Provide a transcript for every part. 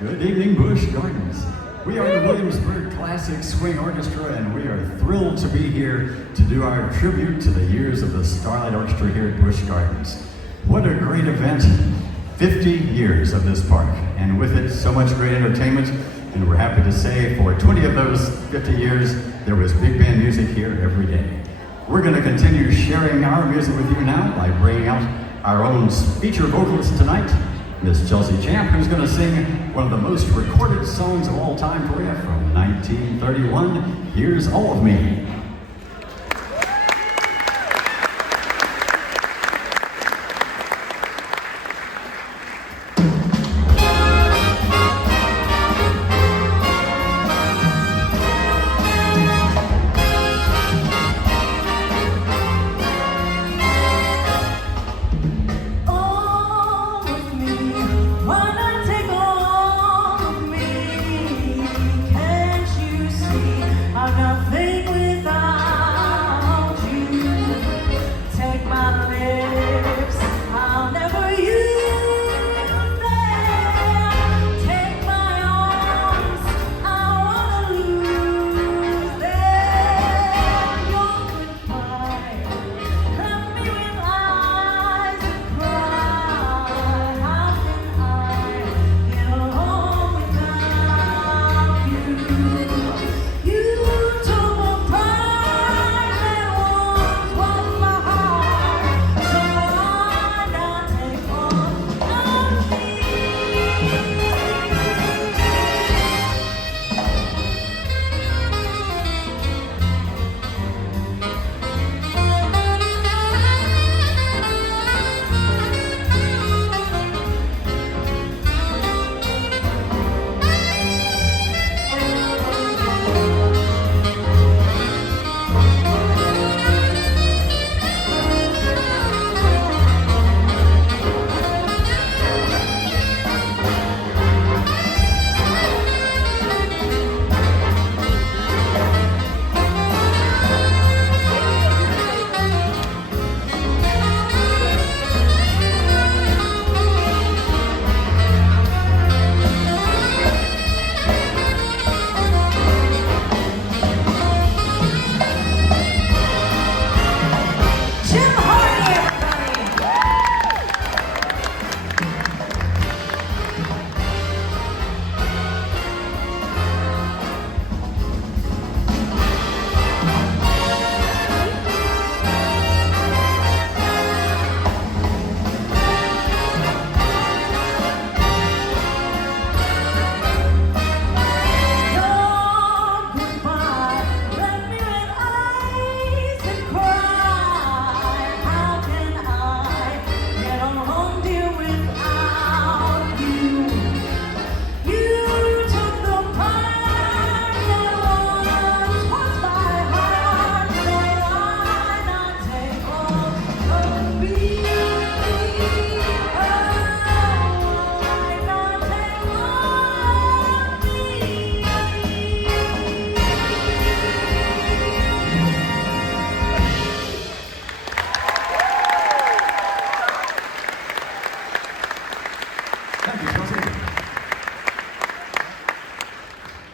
Good evening, Busch Gardens. We are the Williamsburg Classic Swing Orchestra, and we are thrilled to be here to do our tribute to the years of the Starlight Orchestra here at Busch Gardens. What a great event. 50 years of this park, and with it, so much great entertainment. And we're happy to say for 20 of those 50 years, there was big band music here every day. We're going to continue sharing our music with you now by bringing out our own feature vocalist tonight, Miss Chelsea Champ, who's going to sing one of the most recorded songs of all time for you from 1931, Here's All of Me.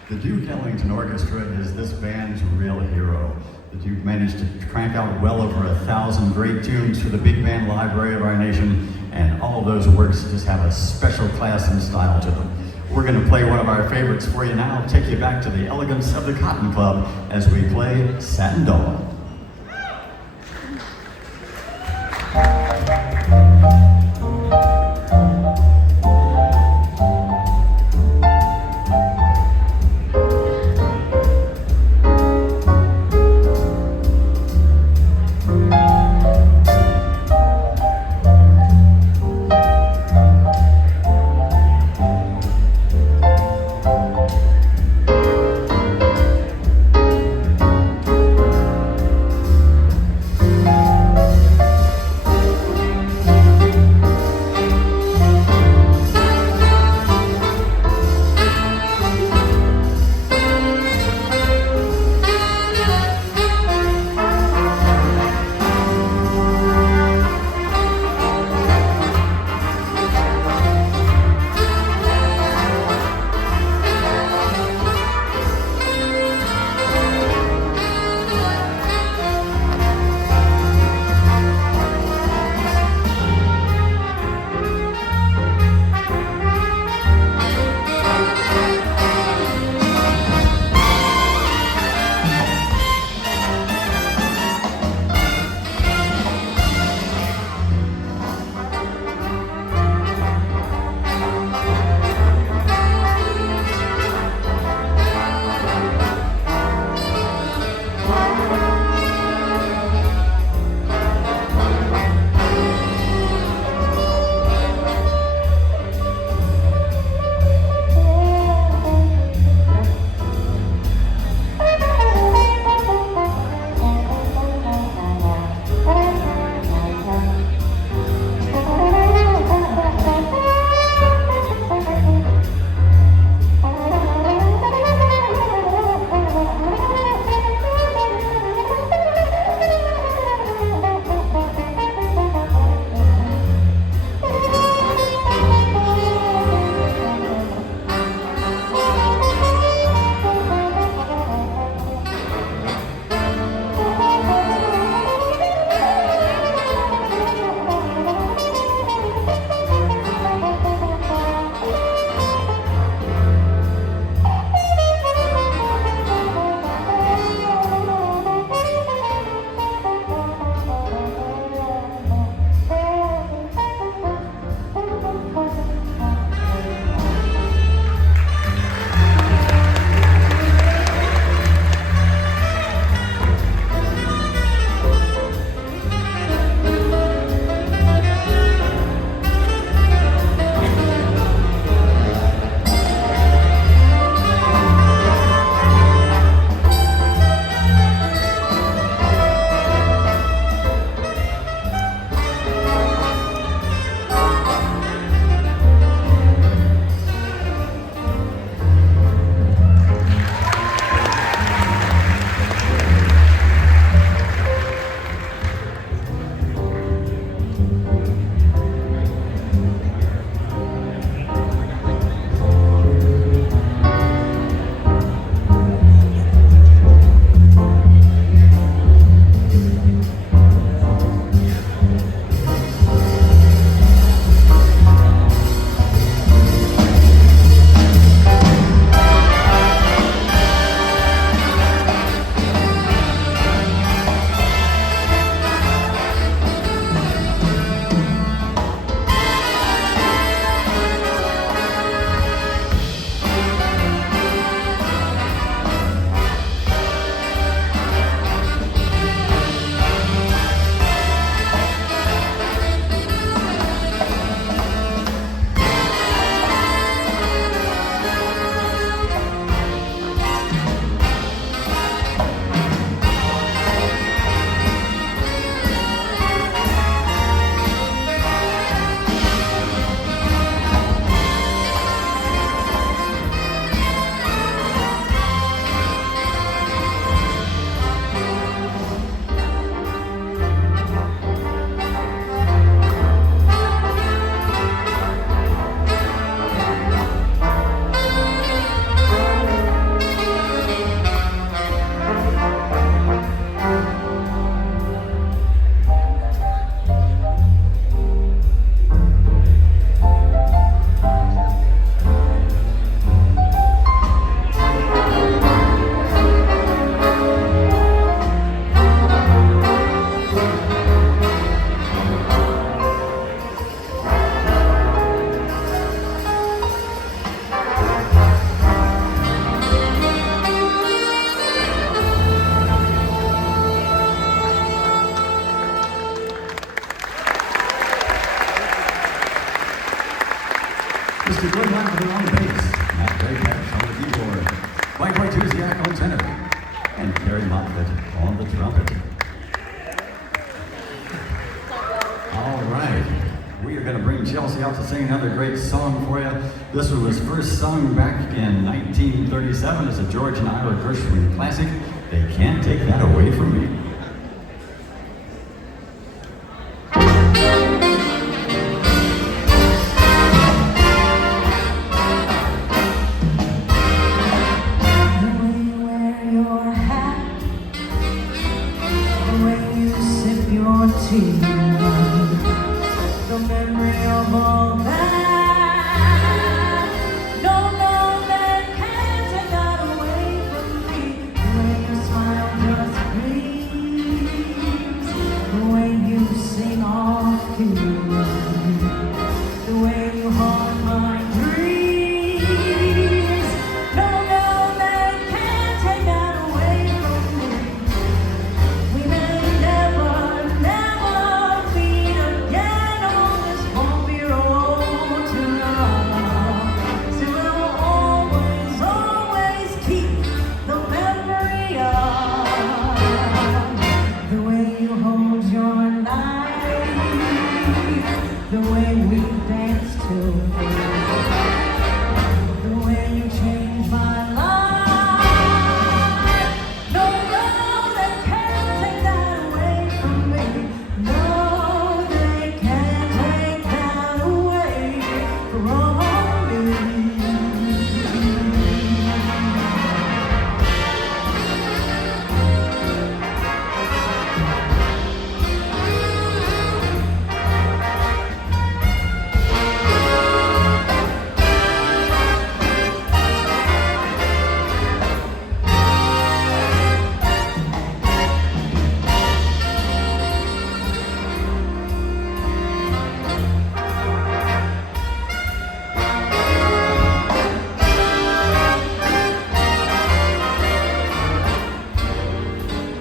The Duke Ellington Orchestra is this band's real hero. The Duke managed to crank out well over 1,000 great tunes for the big band library of our nation, and all of those works just have a special class and style to them. We're going to play one of our favorites for you now, take you back to the elegance of the Cotton Club as we play Satin Dawn. trumpet. All right. We are going to bring Chelsea out to sing another great song for you. This one was first sung back in 1937 as a George and Ira Gershwin classic. They can't take that away from me. The memory of all that, no, that can't take that away from me. The way you smile just gleams, the way you sing off tune, the way you haunt my dreams. No, that can't take that away from me. We may never meet again on this bumpy road to love. Still, I'll always keep the memory of the way you hold your knife, the way we danced till the way you changed my life. No, they can't take that away from me. No, they can't take that away from me.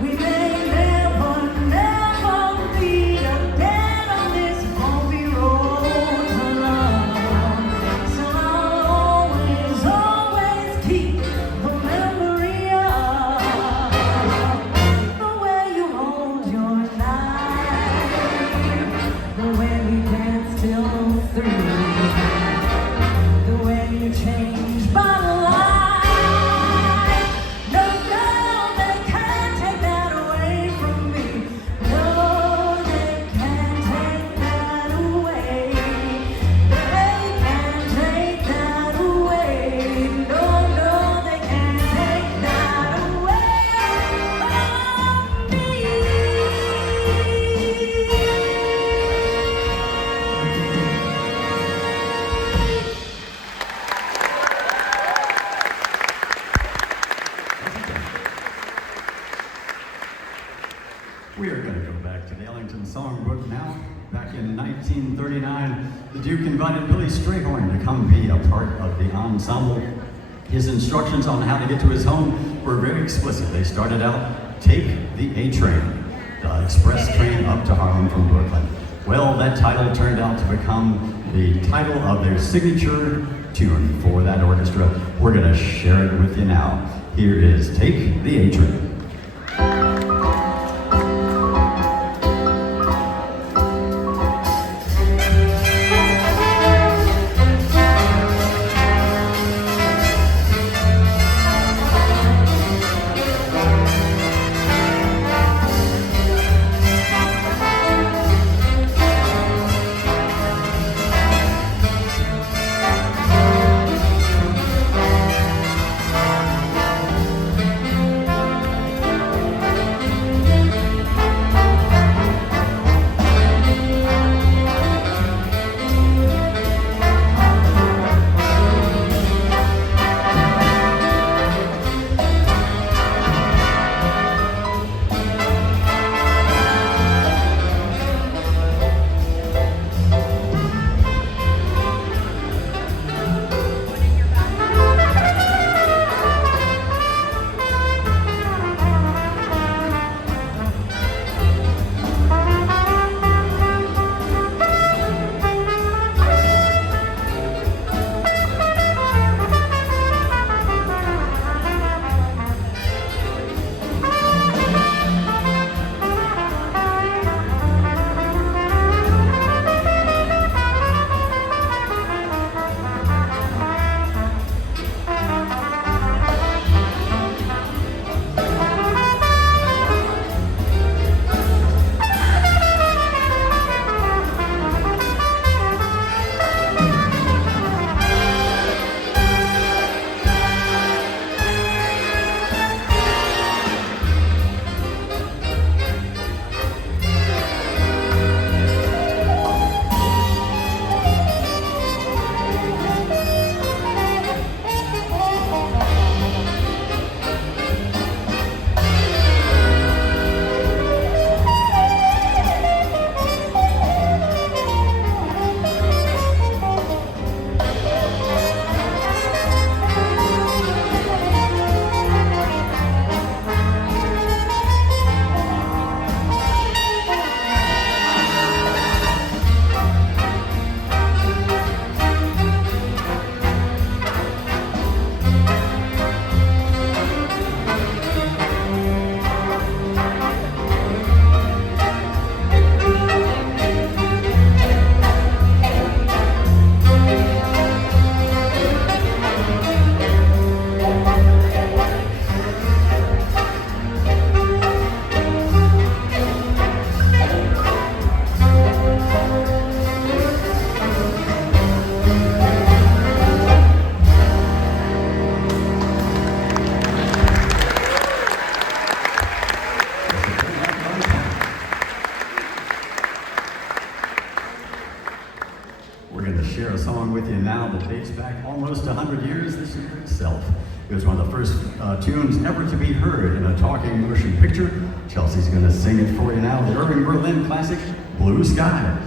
We may never meet again on this bumpy road to love. So I'll always keep the memory of the way you hold your knife, the way we danced till 3, the way you changed my life. No, they can't take that away from me. No, they can't take that away. They can't take that away. No, they can't take that away from me. We are going to go back to the Ellington Songbook now. Back in 1939, the Duke invited Billy Strayhorn to come be a part of the ensemble. His instructions on how to get to his home were very explicit. They started out, take the A train, the express train up to Harlem from Brooklyn. Well, that title turned out to become the title of their signature tune for that orchestra. We're going to share it with you now. Here is Take the A Train. years this year itself. It was one of the first tunes ever to be heard in a talking motion picture. Chelsea's going to sing it for you now, the Irving Berlin classic, Blue Sky.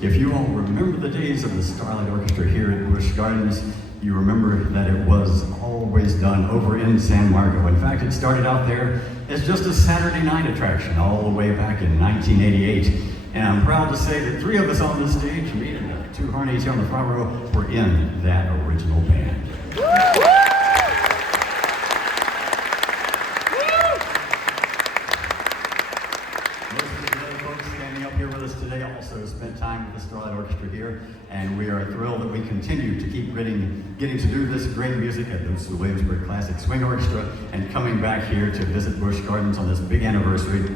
If you all remember the days of the Starlight Orchestra here at Busch Gardens, you remember that it was always done over in San Marco. In fact, it started out there as just a Saturday night attraction all the way back in 1988. And I'm proud to say that three of us on this stage, me and the two harnies here on the front row, were in that original band. Also spent time with the Starlight Orchestra here, and we are thrilled that we continue to keep getting to do this great music at the Williamsburg Classic Swing Orchestra, and coming back here to visit Busch Gardens on this big anniversary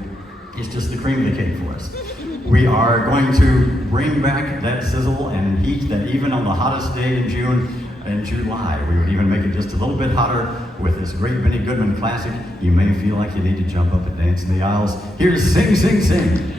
is just the cream of the cake for us. We are going to bring back that sizzle and heat that even on the hottest day in June and July, we would even make it just a little bit hotter with this great Benny Goodman classic. You may feel like you need to jump up and dance in the aisles. Here's Sing, Sing, Sing.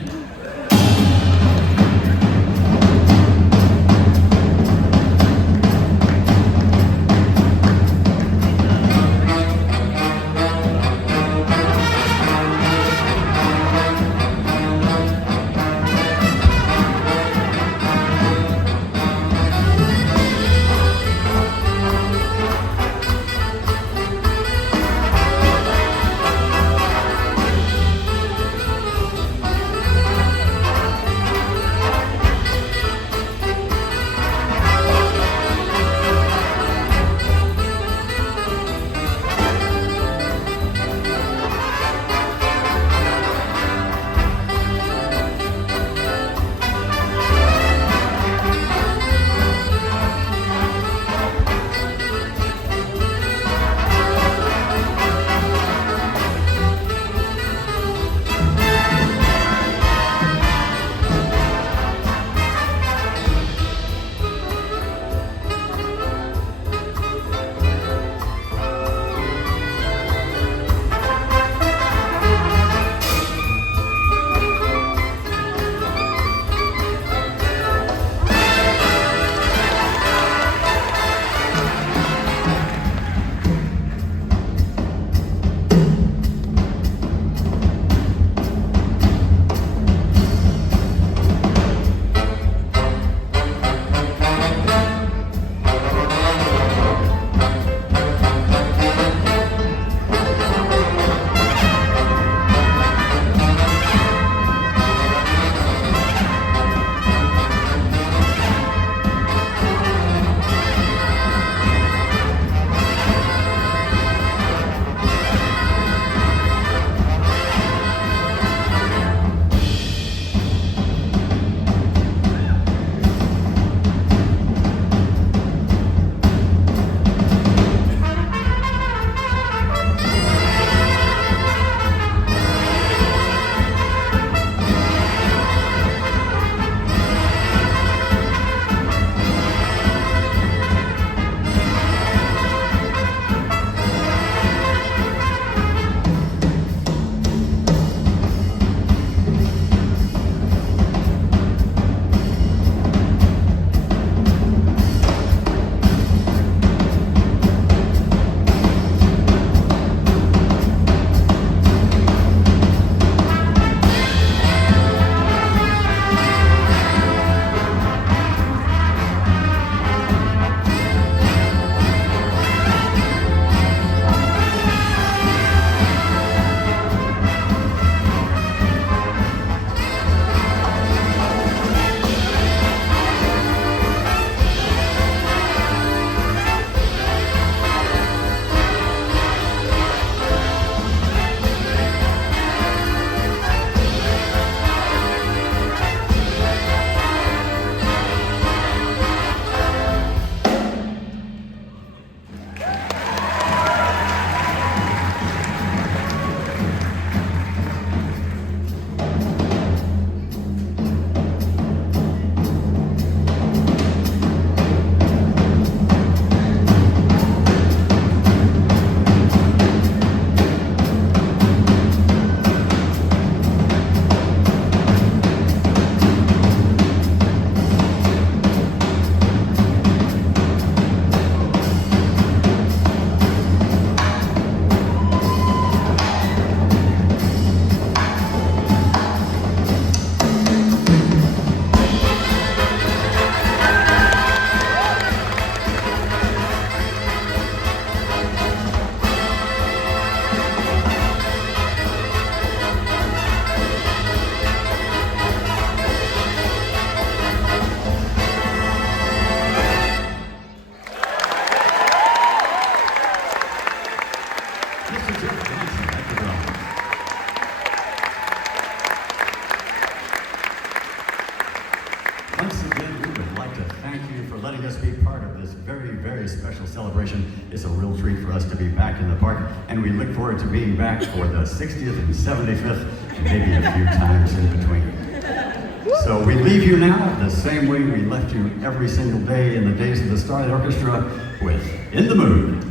celebration. It's a real treat for us to be back in the park, and we look forward to being back for the 60th and 75th, and maybe a few times in between. So we leave you now the same way we left you every single day in the days of the Starlight Orchestra with In the Mood.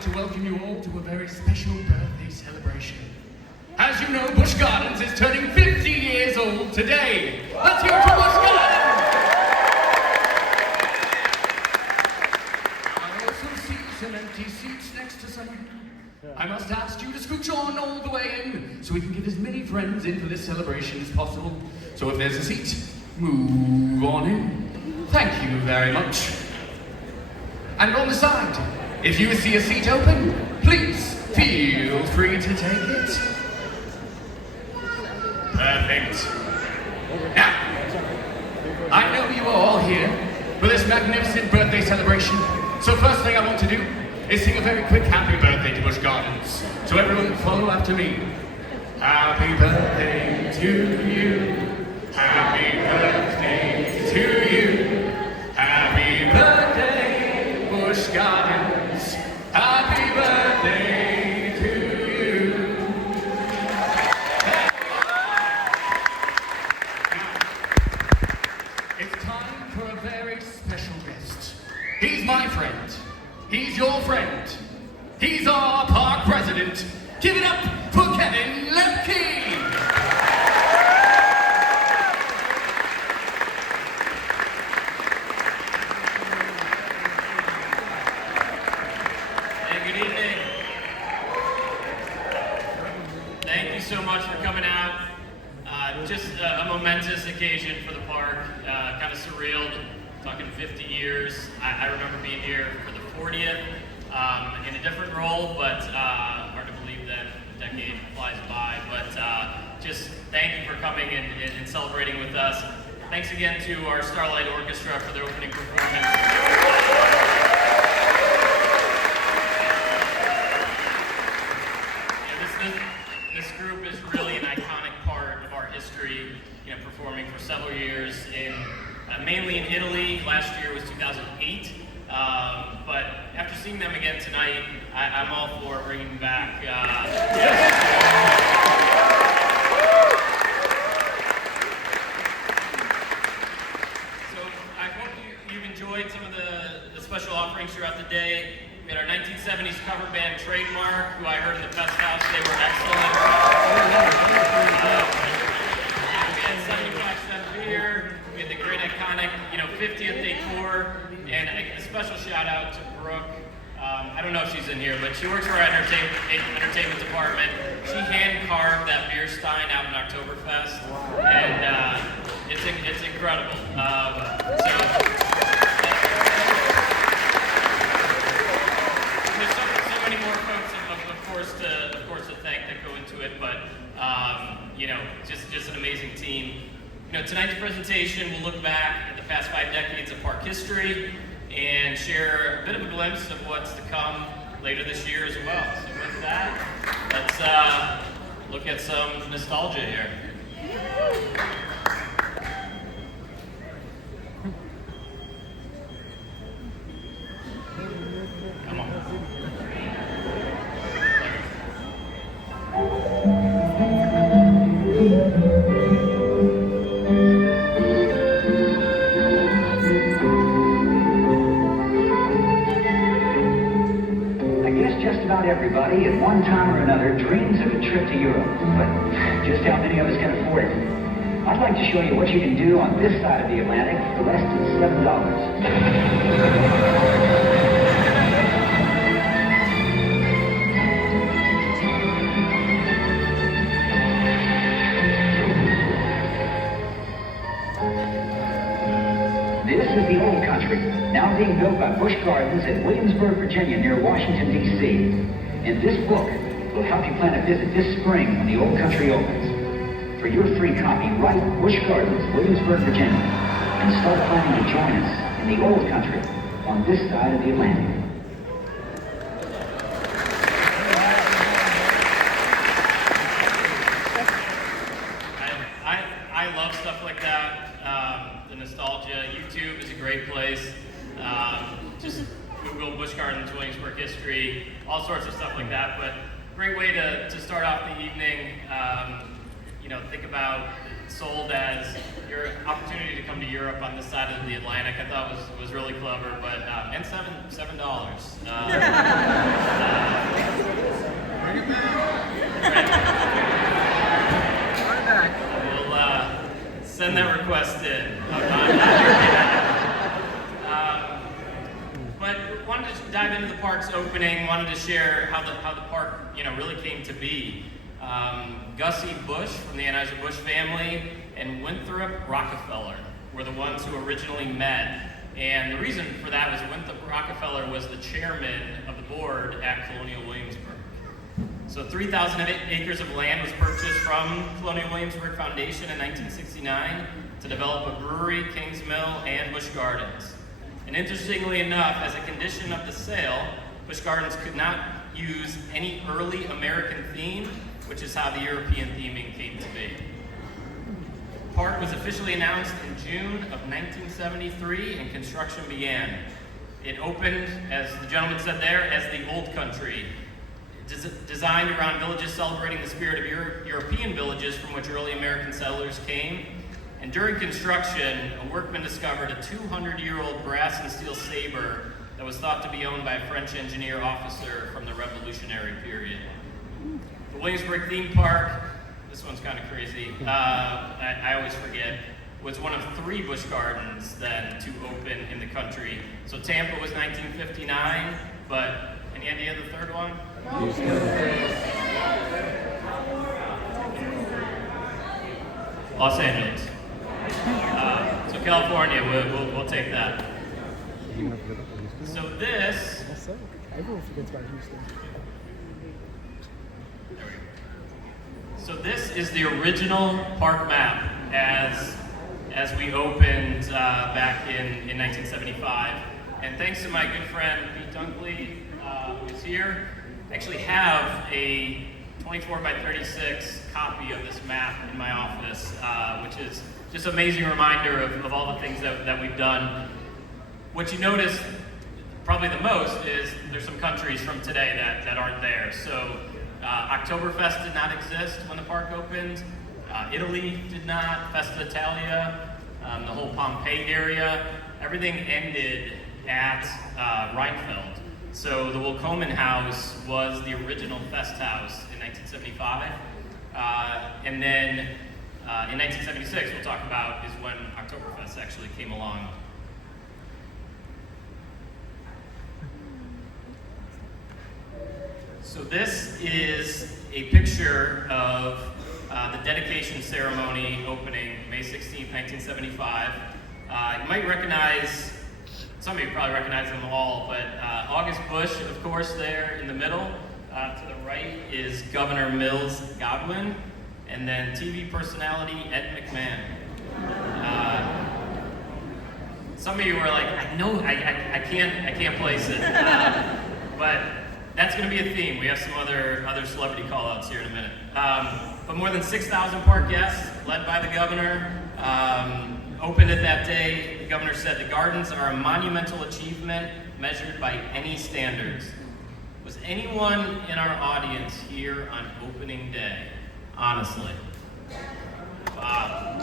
want to welcome you all to a very special birthday celebration. As you know, Busch Gardens is turning 50 years old today. Let's hear it for Busch Gardens! I also see some empty seats next to someone. I must ask you to scooch on all the way in so we can get as many friends into this celebration as possible. So if there's a seat, move on in. Thank you very much. And on the side, if you see a seat open, please feel free to take it. Perfect. Now, I know you are all here for this magnificent birthday celebration. So first thing I want to do is sing a very quick happy birthday to Busch Gardens. So everyone follow after me. Happy birthday to you. Happy birthday to you. Happy birthday, Busch Gardens. Happy birthday to you. It's time for a very special guest. He's my friend. He's your friend. He's our park president. Give it up for Kevin Lembke. Hey, good evening. Thank you so much for coming out. Just a momentous occasion for the park. Kind of surreal. Talking 50 years. I remember being here for the 40th in a different role, but hard to believe that a decade flies by. But just thank you for coming and celebrating with us. Thanks again to our Starlight Orchestra for their opening performance. This group is really an iconic part of our history, performing for several years mainly in Italy. Last year was 2008. But after seeing them again tonight, I'm all for bringing them back. So I hope you've enjoyed some of the special offerings throughout the day. We had our 1970s cover band Trademark, who I heard in the Fest House. They were excellent. We had 75-cent beer. We had the great iconic, 50th decor. And a special shout out to Brooke. I don't know if she's in here, but she works for our entertainment department. She hand carved that beer stein out in Oktoberfest, and it's incredible. There's so many more folks, of course, to thank that go into it, but just an amazing team. Tonight's presentation will look back at the past 5 decades of park history and share a bit of a glimpse of what's to come later this year as well. So with that, let's look at some nostalgia here. Come on. Everybody at one time or another dreams of a trip to Europe, but just how many of us can afford it? I'd like to show you what you can do on this side of the Atlantic for less than $7. This is the old country, now being built by Busch Gardens at Williamsburg, Virginia, near Washington, D.C. And this book will help you plan a visit this spring when the old country opens. For your free copy, write Busch Gardens, Williamsburg, Virginia, and start planning to join us in the old country on this side of the Atlantic. I love stuff like that. The nostalgia. YouTube is a great place. Just Google Busch Gardens Williamsburg history, all sorts of stuff like that. But great way to start off the evening. Think about sold as your opportunity to come to Europe on this side of the Atlantic. I thought was really clever, but and $7. Bring it back. We'll send that request in. But wanted to dive into the park's opening. Wanted to share how the park, really came to be. Gussie Busch from the Anheuser-Busch family and Winthrop Rockefeller were the ones who originally met. And the reason for that was Winthrop Rockefeller was the chairman of the board at Colonial Williamsburg. So 3,000 acres of land was purchased from Colonial Williamsburg Foundation in 1969, to develop a brewery, Kings Mill, and Busch Gardens. And interestingly enough, as a condition of the sale, Busch Gardens could not use any early American theme, which is how the European theming came to be. The park was officially announced in June of 1973 and construction began. It opened, as the gentleman said there, as the Old Country, designed around villages celebrating the spirit of European villages from which early American settlers came. And during construction, a workman discovered a 200-year-old brass and steel saber that was thought to be owned by a French engineer officer from the Revolutionary period. The Williamsburg theme park, this one's kind of crazy, I always forget, was one of 3 Busch Gardens then to open in the country. So Tampa was 1959, but any idea of the third one? Los Angeles. So California, we'll take that. So this, Everyone forgets about Houston. so this is the original park map as we opened back in 1975. And thanks to my good friend Pete Dunkley, who is here, I actually have a 24 by 36 copy of this map in my office, which is just an amazing reminder of all the things that we've done. What you notice probably the most is there's some countries from today that aren't there. So Oktoberfest did not exist when the park opened. Italy did not, Festa Italia, the whole Pompeii area, everything ended at Rheinfeld. So the Willkommen House was the original Fest House in 1975. And then in 1976, we'll talk about, is when Oktoberfest actually came along. So this is a picture of the dedication ceremony opening May 16th, 1975. You might recognize, some of you probably recognize them all, but August Busch, of course, there in the middle. To the right is Governor Mills Godwin, and then TV personality Ed McMahon. Some of you were like, I know, I can't place it, but that's going to be a theme. We have some other celebrity call-outs here in a minute. But more than 6,000 park guests, led by the governor, opened it that day. The governor said, "The gardens are a monumental achievement measured by any standards." Was anyone in our audience here on opening day? Honestly. Wow.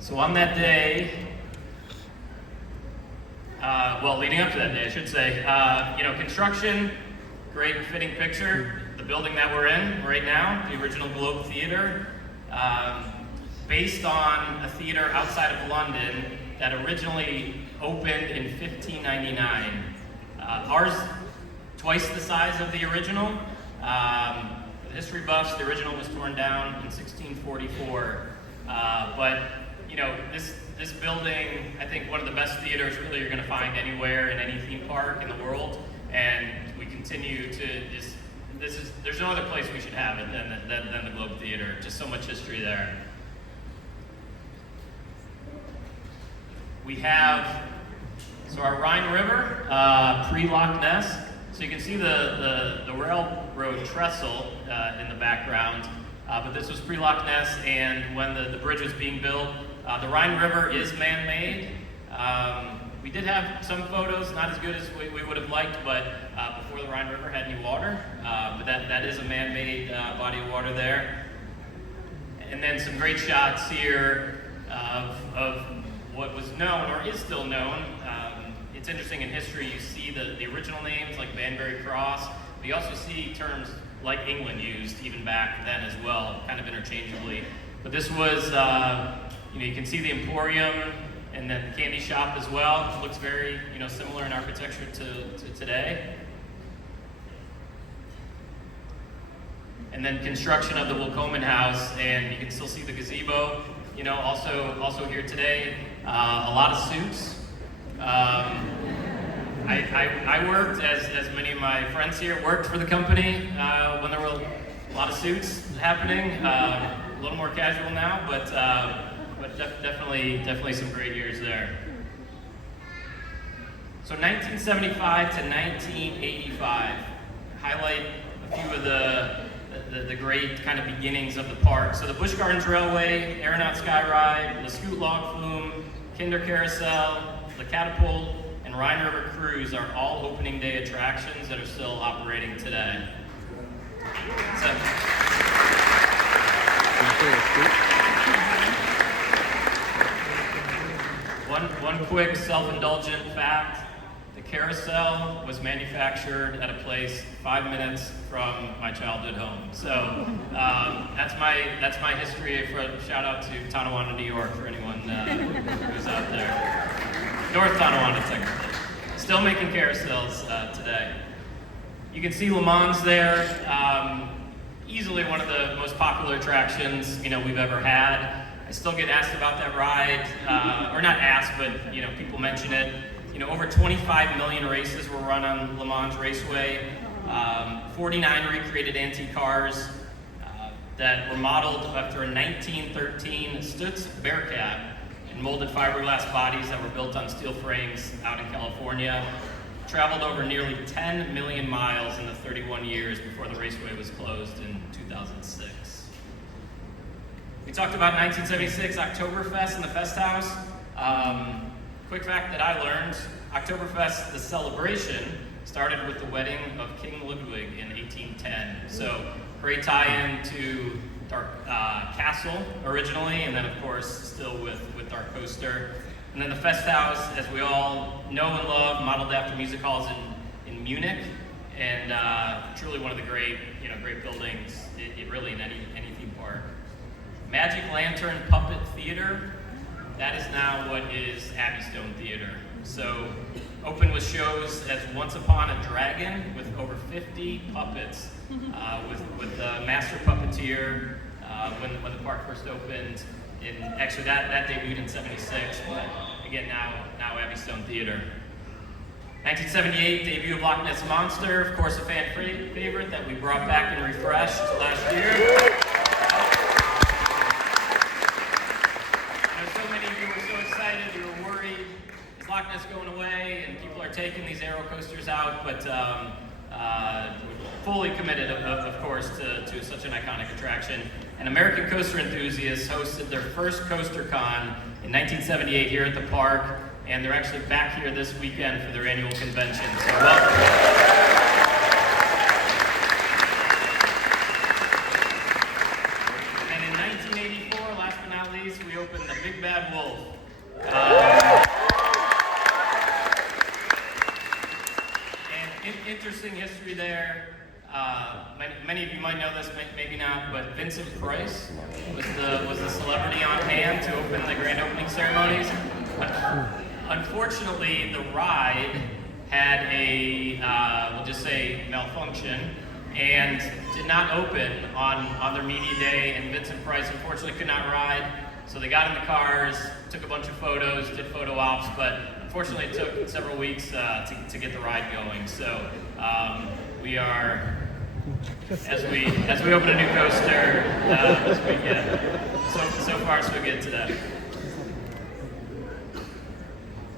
So on that day, leading up to that day, I should say, construction, great fitting picture. The building that we're in right now, the original Globe Theater, based on a theater outside of London that originally opened in 1599. Ours, twice the size of the original. For the history buffs, the original was torn down in 1644. But this building, I think one of the best theaters really you're going to find anywhere in any theme park in the world, and we continue to there's no other place we should have it than the Globe Theater. Just so much history there. We have our Rhine River, pre-Loch Ness. So you can see the railroad trestle in the background. But this was pre-Loch Ness, and when the bridge was being built, the Rhine River is man-made. We did have some photos, not as good as we would have liked, but before the Rhine River had any water. But that is a man-made body of water there. And then some great shots here of what was known, or is still known. It's interesting in history, you see the original names like Banbury Cross, but you also see terms like England used even back then as well, kind of interchangeably. But this was, you can see the Emporium and then the candy shop as well. It looks very, similar in architecture to today. And then construction of the Willkommen House, and you can still see the gazebo. Also here today, a lot of suits. I worked, as many of my friends here, worked for the company when there were a lot of suits happening. A little more casual now, but definitely some great years there. So 1975 to 1985, highlight a few of the great kind of beginnings of the park. So the Busch Gardens Railway, Aeronaut Sky Ride, the Scoot Log Flume, Kinder Carousel, the Catapult, and Rhine River Cruise are all opening day attractions that are still operating today. So, one quick self-indulgent fact. The carousel was manufactured at a place 5 minutes from my childhood home. So that's my history. Shout out to Tonawanda, New York, for anyone who's out there. North Tonawanda, technically. Still making carousels today. You can see Le Mans there. Easily one of the most popular attractions we've ever had. I still get asked about that ride, or not asked, but people mention it. Over 25 million races were run on Le Mans Raceway. 49 recreated antique cars that were modeled after a 1913 Stutz Bearcat and molded fiberglass bodies that were built on steel frames out in California. Traveled over nearly 10 million miles in the 31 years before the raceway was closed in 2006. We talked about 1976 Oktoberfest and the Fest House. Quick fact that I learned, Oktoberfest, the celebration, started with the wedding of King Ludwig in 1810. So great tie-in to Dark Castle originally, and then of course still with Dark Coaster. And then the Fest House, as we all know and love, modeled after music halls in Munich, and truly one of the great buildings, really in any theme park. Magic Lantern Puppet Theater, that is now what is Abbey Stone Theater. So open with shows as Once Upon a Dragon with over 50 puppets, with the master puppeteer when the park first opened. Actually that debuted in '76, but again now Abbey Stone Theater. 1978 debut of Loch Ness Monster, of course a fan favorite that we brought back and refreshed last year. So many of you were so excited, you were worried, is Loch Ness going away? And people are taking these aero coasters out, but fully committed, of course, to such an iconic attraction. And American Coaster Enthusiasts hosted their first Coaster Con in 1978 here at the park, and they're actually back here this weekend for their annual convention. So welcome. And in 1984, last but not least, we opened the Big Bad Wolf. And interesting history there. Many of you might know this, maybe not, but Vincent Price was the celebrity on hand to open the grand opening ceremonies. Unfortunately, the ride had a, we'll just say, malfunction, and did not open on their media day, and Vincent Price unfortunately could not ride, so they got in the cars, took a bunch of photos, did photo ops, but unfortunately it took several weeks to get the ride going. So we are, as we open a new coaster this weekend, so far so good today.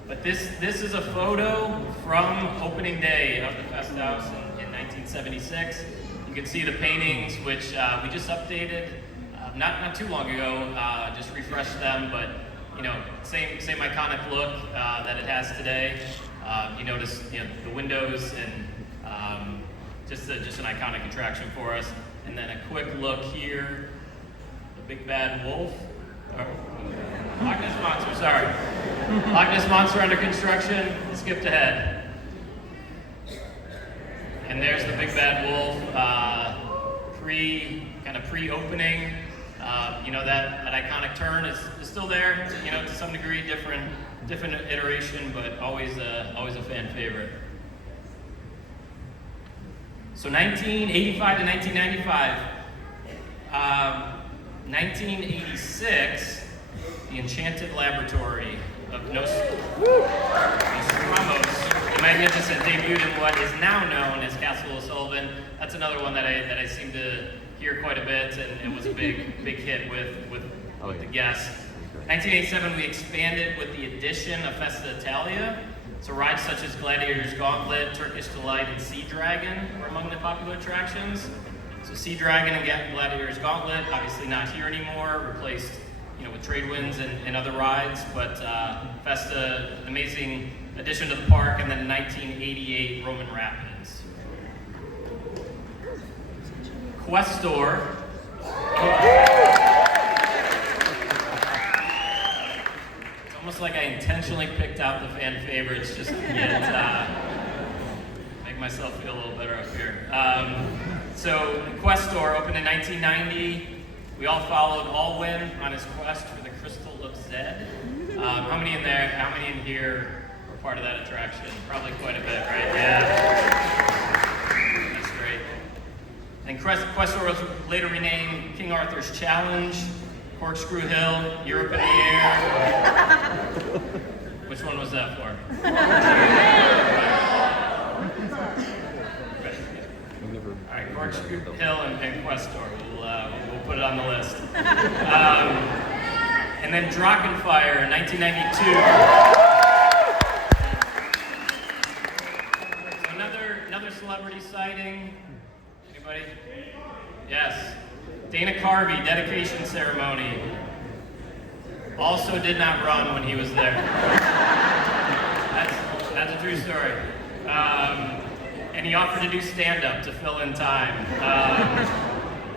But this is a photo from opening day of the Fest House in 1976. You can see the paintings, which we just updated not too long ago, just refreshed them, but same iconic look that it has today. You notice the windows and just an iconic attraction for us. And then a quick look here, the Big Bad Wolf. Loch Ness Monster, sorry. Loch Ness Monster under construction, skipped ahead. And there's the Big Bad Wolf, pre-opening. That iconic turn is still there, to some degree, different iteration, but always a fan favorite. So 1985 to 1995. 1986, the Enchanted Laboratory Nostramos, the Magnificent, debuted in what is now known as Castle O'Sullivan. That's another one that I seem to hear quite a bit, and it was a big hit with the guests. 1987, we expanded with the addition of Festa Italia. So rides such as Gladiator's Gauntlet, Turkish Delight, and Sea Dragon were among the popular attractions. So Sea Dragon and Gladiator's Gauntlet, obviously not here anymore, replaced with trade winds and other rides, but Festa, an amazing addition to the park, and then 1988 Roman Rapids. Questor. It's almost like I intentionally picked out the fan favorites just to make myself feel a little better up here. So Questor opened in 1990. We all followed Alwyn on his quest for the Crystal of Zed. How many in here were part of that attraction? Probably quite a bit, right? Yeah. That's great. And Questor was later renamed King Arthur's Challenge, Corkscrew Hill, Europe in the Air. Which one was that for? All right, Corkscrew Hill and Questor. We'll put it on the list. And then Drachenfire in 1992. So another celebrity sighting. Anybody? Yes. Dana Carvey, dedication ceremony. Also did not run when he was there. That's a true story. And he offered to do stand-up to fill in time.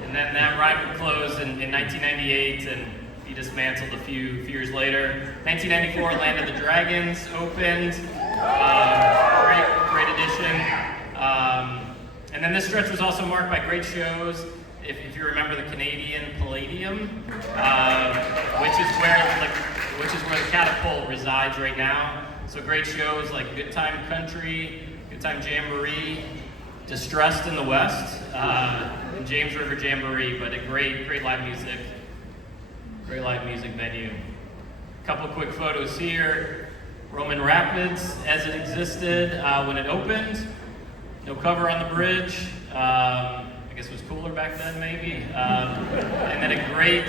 And then that ride would close in 1998, and he dismantled a few years later. 1994, Land of the Dragons opened. Great addition. And then this stretch was also marked by great shows. If you remember the Canadian Palladium, which is where the Catapult resides right now. So great shows like Good Time Country, Good Time Jamboree, Distressed in the West, and James River Jamboree, but a great live music venue. A couple quick photos here. Roman Rapids as it existed when it opened. No cover on the bridge. I guess it was cooler back then, maybe. And then a great,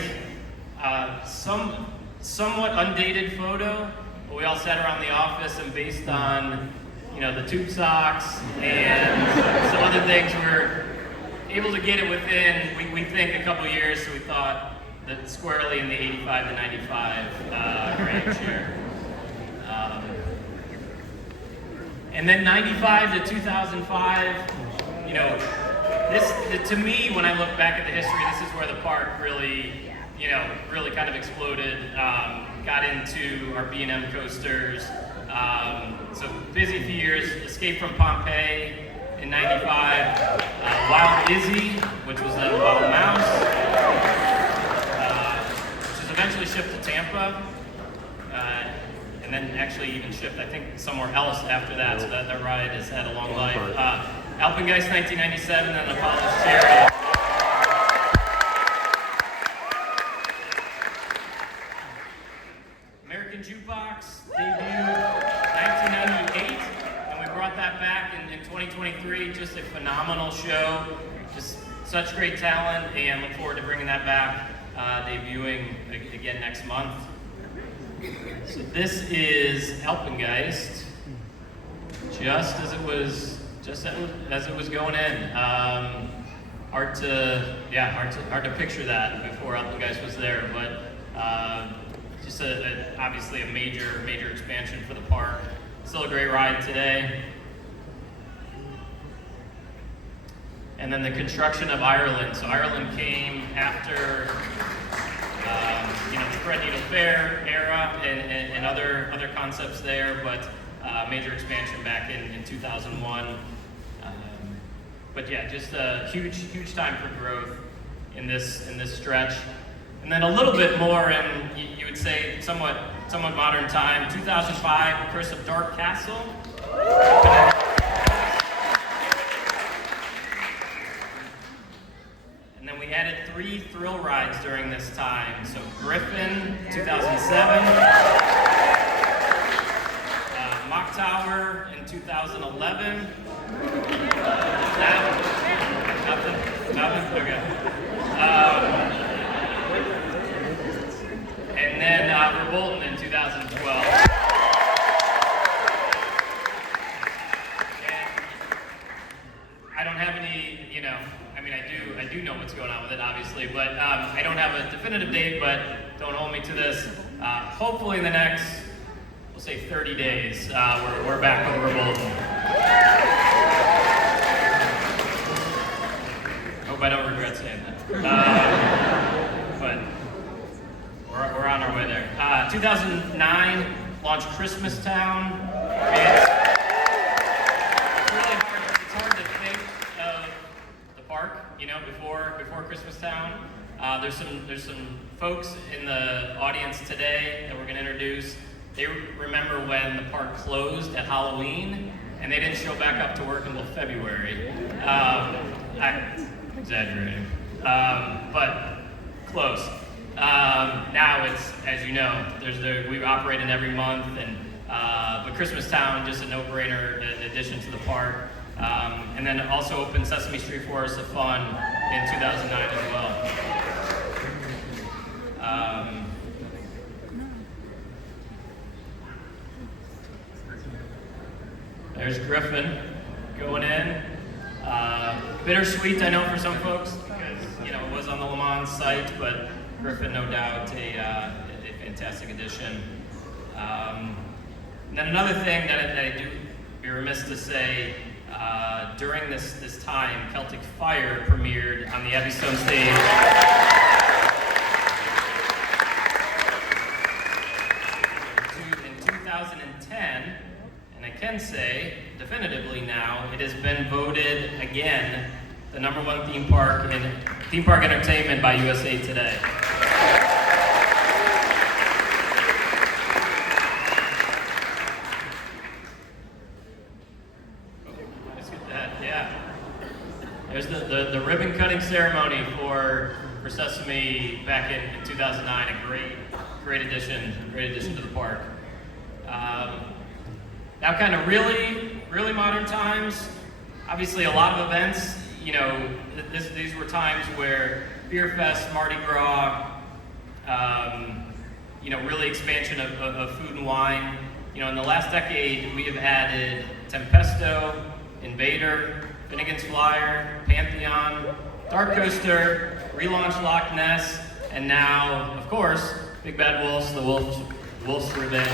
somewhat undated photo. But we all sat around the office, and based on the tube socks and some other things, we were able to get it within, we think, a couple years, so we thought that squarely in the 85 to 95 range here. And then 95 to 2005, this, to me, when I look back at the history, this is where the park really kind of exploded. Got into our B&M coasters. So busy few years. Escape from Pompeii in 95. Wild Izzy, which was then Wild Mouse, which was eventually shipped to Tampa. And then actually even shipped, I think, somewhere else after that. So that ride has had a long life. Alpengeist 1997, and Apollo's Chariot. American Jukebox debuted 1998, and we brought that back in 2023. Just a phenomenal show. Just such great talent, and look forward to bringing that back, debuting again next month. So this is Alpengeist, just as it was going in. Hard to picture that before Alpengeist was there, but just obviously a major expansion for the park. Still a great ride today. And then the construction of Ireland. So Ireland came after the Threadneedle Fair era and other concepts there, but major expansion back in 2001. But yeah, just a huge time for growth in this stretch. And then a little bit more in, you would say, somewhat modern time. 2005, Curse of Dark Castle. And then we added 3 thrill rides during this time. So Griffin, 2007. 2011. Nothing? Okay. And then Revolton in 2012. And I don't have any, I do know what's going on with it, obviously, but I don't have a definitive date, but don't hold me to this. Hopefully in the next, we'll say 30 days, we're back with Revolton. Hope I don't regret saying that. But we're on our way there. 2009, launched Christmas Town. It's really hard. It's hard to think of the park, before Christmas Town. There's some folks in the audience today that we're going to introduce. They remember when the park closed at Halloween, and they didn't show back up to work until February. I'm exaggerating, but close. Now it's, as you know, we operate in every month, and but Christmas Town, just a no-brainer in addition to the park. And then also opened Sesame Street Forest of Fun in 2009 as well. There's Griffin going in. Bittersweet, I know, for some folks, because it was on the Le Mans site, but Griffin, no doubt, a fantastic addition. And then another thing that I do be remiss to say, during this time, Celtic Fire premiered on the Ebbystone stage. In 2010, and I can say definitively now, it has been voted again the #1 theme park entertainment by USA Today. Let's get that, yeah. There's the ribbon cutting ceremony for Sesame back in 2009. A great addition to the park. Now, kind of really modern times. Obviously, a lot of events. These were times where Beer Fest, Mardi Gras, really expansion of food and wine. In the last decade, we have added Tempesto, Invader, Finnegan's Flyer, Pantheon, Dark Coaster, relaunched Loch Ness, and now, of course, Big Bad Wolf's The Wolf's Revenge.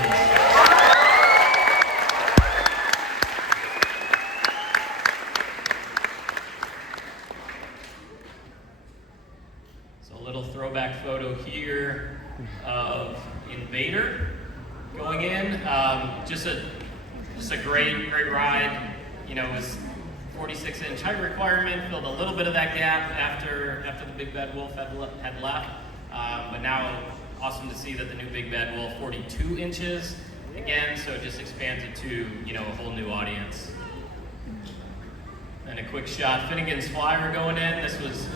Throwback photo here of Invader going in. Just a great ride. It was 46-inch height requirement, filled a little bit of that gap after the Big Bad Wolf had left. But now, awesome to see that the new Big Bad Wolf, 42 inches again, so it just expands it to a whole new audience. And a quick shot, Finnegan's Flyer going in. This was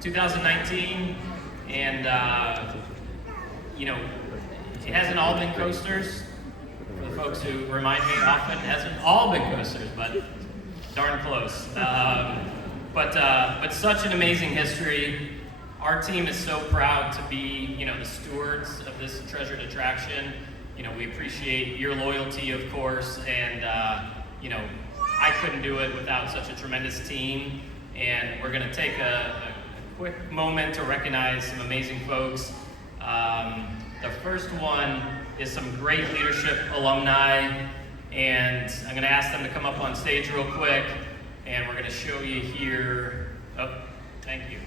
2019, and it hasn't all been coasters. For the folks who remind me often, it hasn't all been coasters, but darn close. But such an amazing history. Our team is so proud to be, the stewards of this treasured attraction. We appreciate your loyalty, of course, and I couldn't do it without such a tremendous team. And we're going to take a quick moment to recognize some amazing folks. The first one is some great leadership alumni, and I'm going to ask them to come up on stage real quick, and we're going to show you here. Oh, thank you.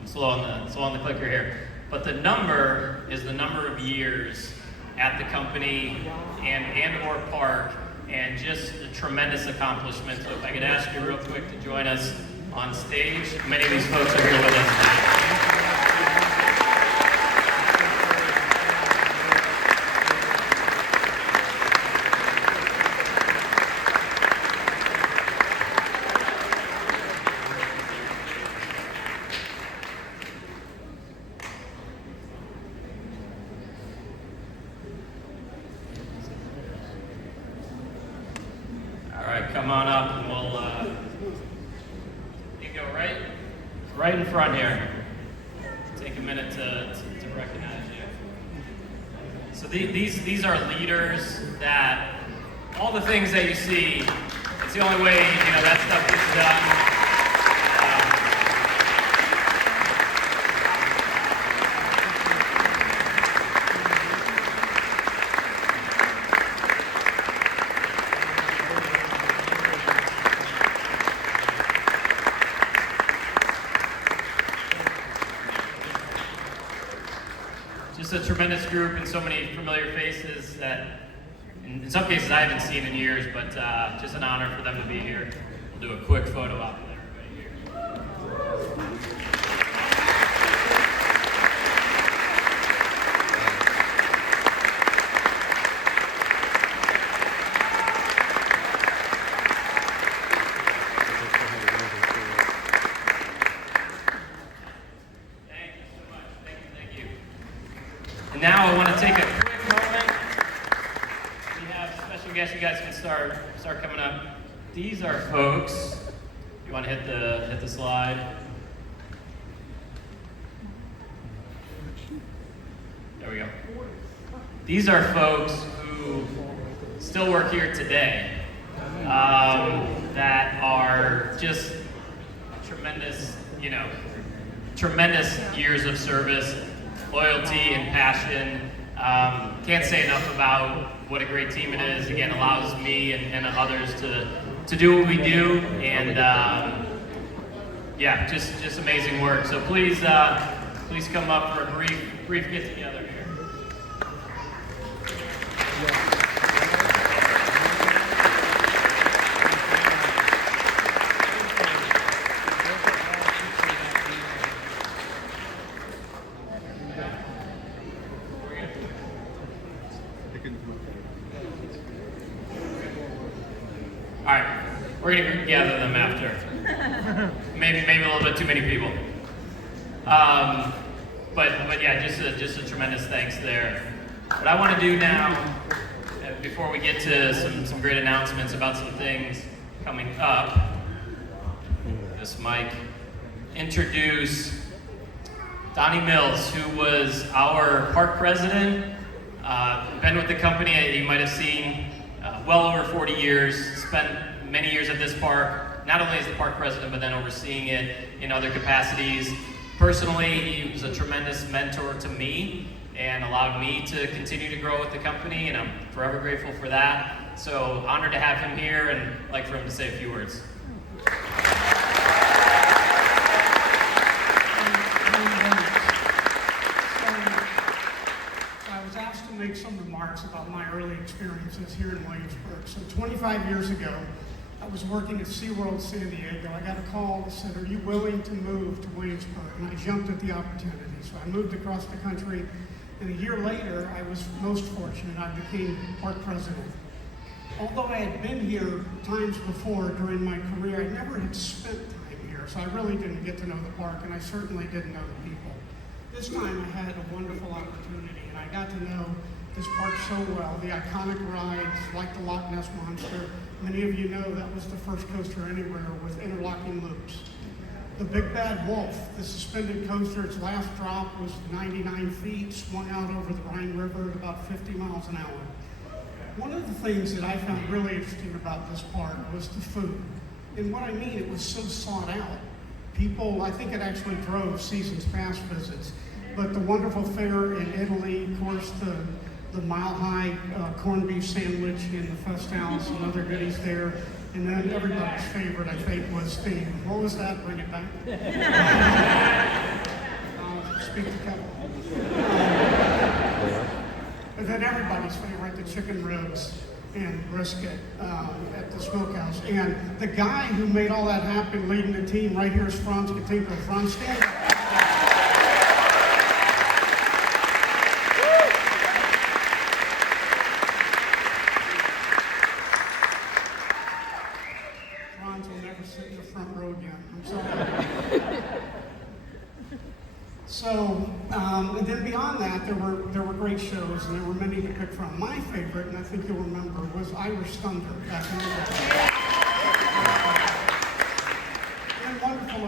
I'm slow on the clicker here. But the number is the number of years at the company and or park, and just a tremendous accomplishment. So if I could ask you real quick to join us on stage. Many of these folks are here with us now. come on up and we'll you go right in front here. Take a minute to recognize you. So these are leaders that all the things that you see, it's the only way that stuff gets done. Just a tremendous group and so many familiar faces that in some cases I haven't seen in years, but just an honor for them to be here. We'll do a quick photo op with everybody here. And now I want to take a quick moment. We have special guests. You guys can start coming up. These are folks. You want to hit the slide? There we go. These are folks who still work here today. That are just tremendous, tremendous years of service. Loyalty and passion. Can't say enough about what a great team it is. Again, allows me and others to do what we do, and yeah, just amazing work. So please come up for a brief get together here. All right, we're gonna gather them after. Maybe a little bit too many people. But yeah, just a tremendous thanks there. What I want to do now, before we get to some great announcements about some things coming up, this mic, introduce Donnie Mills, who was our park president. Been with the company, you might have seen, well over 40 years, spent many years at this park, not only as the park president, but then overseeing it in other capacities. Personally, he was a tremendous mentor to me and allowed me to continue to grow with the company, and I'm forever grateful for that. So honored to have him here, and I'd like for him to say a few words. Make some remarks about my early experiences here in Williamsburg. So 25 years ago, I was working at SeaWorld San Diego. I got a call that said, "Are you willing to move to Williamsburg?" And I jumped at the opportunity. So I moved across the country, and a year later, I was most fortunate. I became park president. Although I had been here times before during my career, I never had spent time here. So I really didn't get to know the park, and I certainly didn't know the people. This time I had a wonderful opportunity, and I got to know this park so well. The iconic rides, like the Loch Ness Monster. Many of you know that was the first coaster anywhere with interlocking loops. The Big Bad Wolf, the suspended coaster, its last drop was 99 feet, swung out over the Rhine River at about 50 miles an hour. One of the things that I found really interesting about this park was the food. And what I mean, it was so sought out. People, I think it actually drove seasons pass visits. But the wonderful fare in Italy, of course, the mile-high corned beef sandwich in the Festhaus and other goodies there. And then everybody's favorite, I think, was the, what was that? Bring it back. I'll speak to Kevin. But then everybody's favorite, the chicken ribs and brisket at the smokehouse. And the guy who made all that happen, leading the team, right here is Franz Katinko. Franz, stand up. Franz will never sit in the front row again. I'm sorry. So, and then beyond that, there were great shows, and there were many to pick from. My favorite, and I think you'll remember, was Irish Thunder back in the day.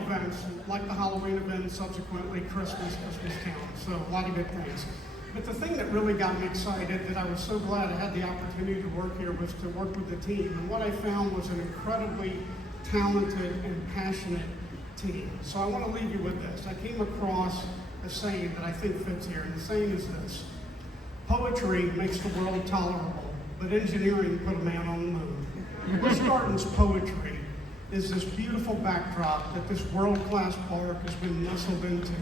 events, like the Halloween event, and subsequently Christmas Town. So a lot of good things. But the thing that really got me excited, that I was so glad I had the opportunity to work here, was to work with the team. And what I found was an incredibly talented and passionate team. So I want to leave you with this. I came across a saying that I think fits here, and the saying is this: poetry makes the world tolerable, but engineering put a man on the moon. Busch Gardens poetry is this beautiful backdrop that this world-class park has been nestled into.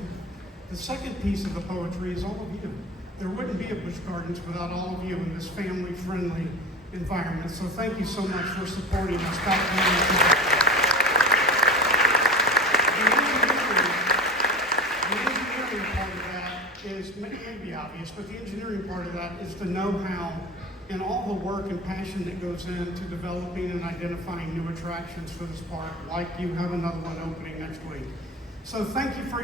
The second piece of the poetry is all of you. There wouldn't be a Busch Gardens without all of you in this family-friendly environment. So thank you so much for supporting us back then. The engineering part of that is, maybe obvious, but the engineering part of that is the know-how and all the work and passion that goes into developing and identifying new attractions for this park, like you have another one opening next week. So thank you for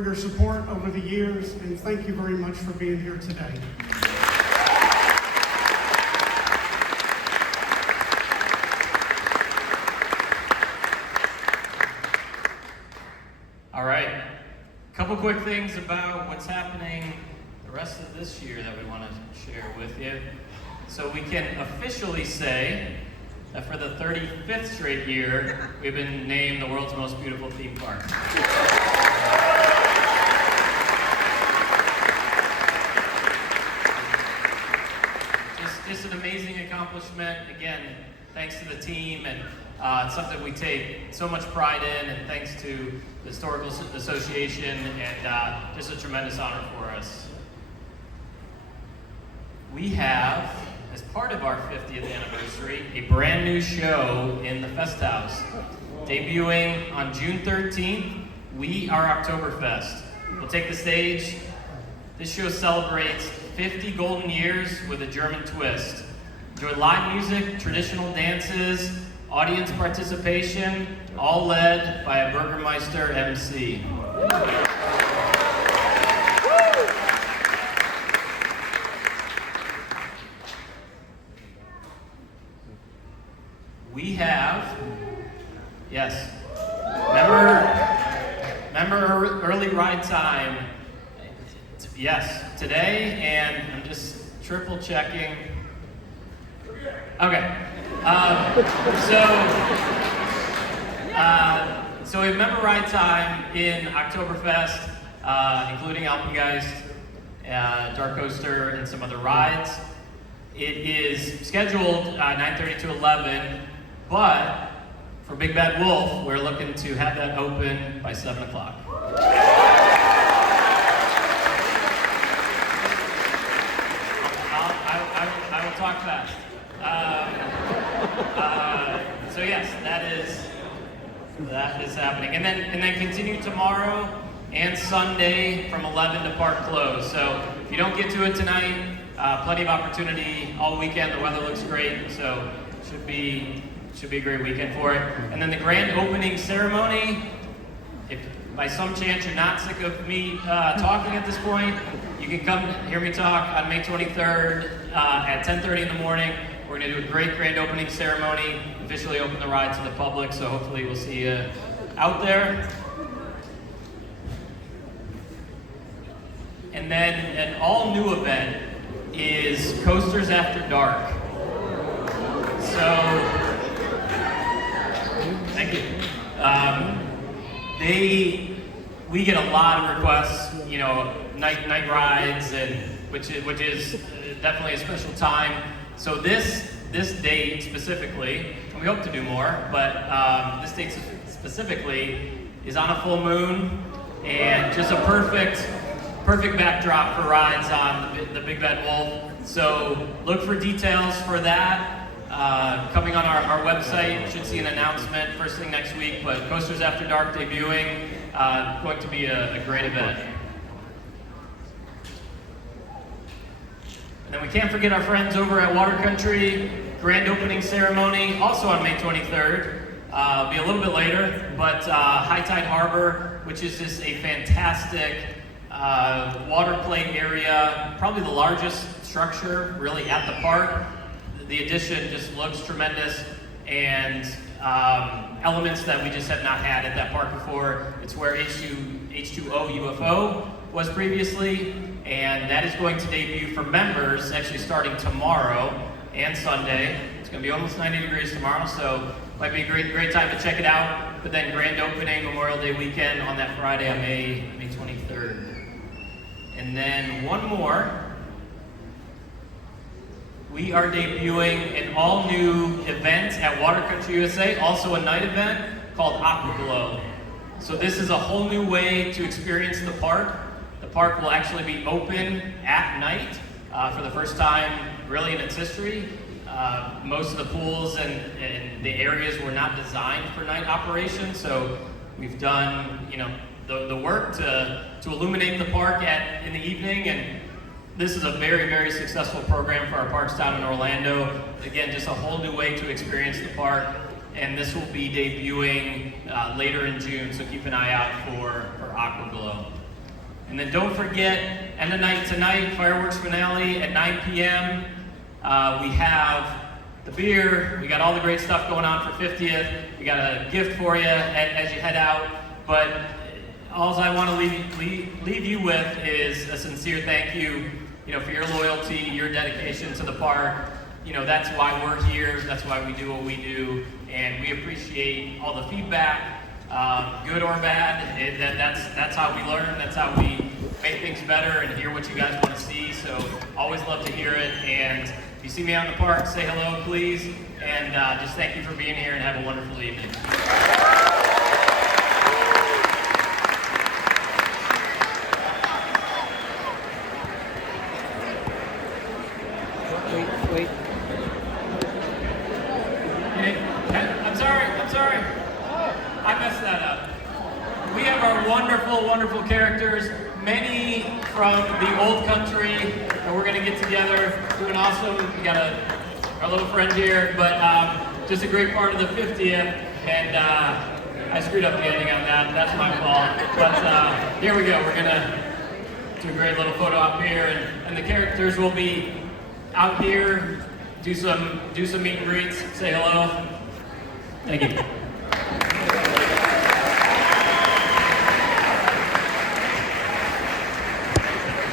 your support over the years, and thank you very much for being here today. All right, a couple quick things about what's happening the rest of this year that we want to share with you. So we can officially say that for the 35th straight year, we've been named the world's most beautiful theme park. Just an amazing accomplishment. Again, thanks to the team, and it's something we take so much pride in, and thanks to the Historical Association, and just a tremendous honor for us. We have, as part of our 50th anniversary, a brand new show in the Fest House. Debuting on June 13th, We Are Oktoberfest. We'll take the stage. This show celebrates 50 golden years with a German twist. Enjoy live music, traditional dances, audience participation, all led by a Burgermeister MC. We have, yes, remember early ride time? Yes, today, and I'm just triple checking. Okay, so we have member ride time in Oktoberfest, including Alpengeist, Dark Coaster, and some other rides. It is scheduled 9:30 to 11, but for Big Bad Wolf, we're looking to have that open by 7 o'clock. I will talk fast. So yes, that is happening, and then continue tomorrow and Sunday from 11 to park close. So if you don't get to it tonight, plenty of opportunity all weekend. The weather looks great, so should be a great weekend for it. And then the grand opening ceremony. If by some chance you're not sick of me talking at this point, you can come hear me talk on May 23rd at 10:30 in the morning. We're going to do a great grand opening ceremony, officially open the ride to the public, so hopefully we'll see you out there. And then an all-new event is Coasters After Dark. So, thank you. We get a lot of requests, night rides, and which is definitely a special time. So this date specifically, and we hope to do more, but this date specifically is on a full moon, and just a perfect backdrop for rides on the Big Bad Wolf. So look for details for that coming on our website. You should see an announcement first thing next week, but Coasters After Dark debuting, going to be a great event. And then we can't forget our friends over at Water Country, grand opening ceremony, also on May 23rd. It'll be a little bit later, but High Tide Harbor, which is just a fantastic water play area, probably the largest structure really at the park. The addition just looks tremendous, and elements that we just have not had at that park before. It's where H2O UFO was previously, and that is going to debut for members actually starting tomorrow and Sunday. It's going to be almost 90 degrees tomorrow, so might be a great time to check it out. But then grand opening Memorial Day weekend on that Friday on May 23rd. And then one more. We are debuting an all-new event at Water Country USA, also a night event called Aqua Glow. So this is a whole new way to experience the park. The park will actually be open at night for the first time really in its history. Most of the pools and the areas were not designed for night operation, so we've done the work to illuminate the park in the evening, and this is a very successful program for our parks down in Orlando. Again, just a whole new way to experience the park, and this will be debuting later in June, so keep an eye out for Aqua Glow. And then don't forget, end of night tonight, fireworks finale at 9 p.m. We have the beer, we got all the great stuff going on for 50th, we got a gift for you as you head out, but all I want to leave you with is a sincere thank you, for your loyalty, your dedication to the park. That's why we're here, that's why we do what we do, and we appreciate all the feedback, good or bad. That's how we learn, that's how we make things better and hear what you guys want to see, so always love to hear it. And if you see me out in the park, say hello, please, and just thank you for being here and have a wonderful evening. Wait. I'm sorry. I messed that up. We have our wonderful characters, many from the old country, and we're gonna get together, doing awesome. We got our little friend here, but just a great part of the 50th, and I screwed up the ending on that. That's my fault. But here we go. We're gonna do a great little photo op here, and the characters will be out here, do some meet and greets, say hello. Thank you.